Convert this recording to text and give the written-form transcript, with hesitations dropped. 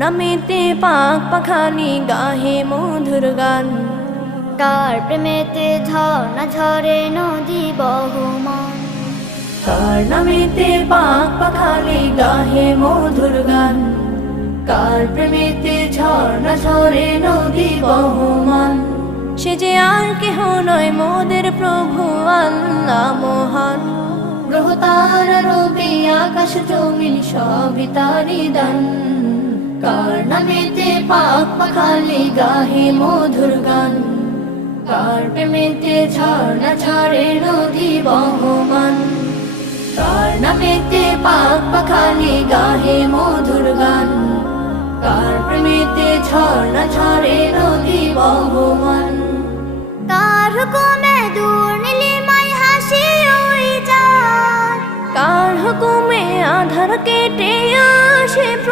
নামেতে পাক পাখালি গাহে মধুর গান, কার প্রেমেতে ঝর্ণা ঝরে নদী বহমান, কার নামেতে পাক পাখালি গাহে মধুর গান, কার প্রেমেতে ঝর্ণা ঝরে নদী বহমান। সে যে আর কেহ নয় মোদের প্রভু আল্লাহ মহান, গ্রহ তারা রবি আকাশ জমিন সবই তারি দান। কার নামেতে পাক পাখালি গাহে মধুর গান, কার প্রেমেতে ঝর্ণা ঝরে নদী বহমান, কার নামেতে পাক পাখালি গাহে মধুর গান, কার প্রেমেতে ঝর্ণা ঝরে নদী বহমান। কার হুকুমে দূর নীলিমায় হাসি উড়ে যায়, কার হুকুমে আধার কেটে আসে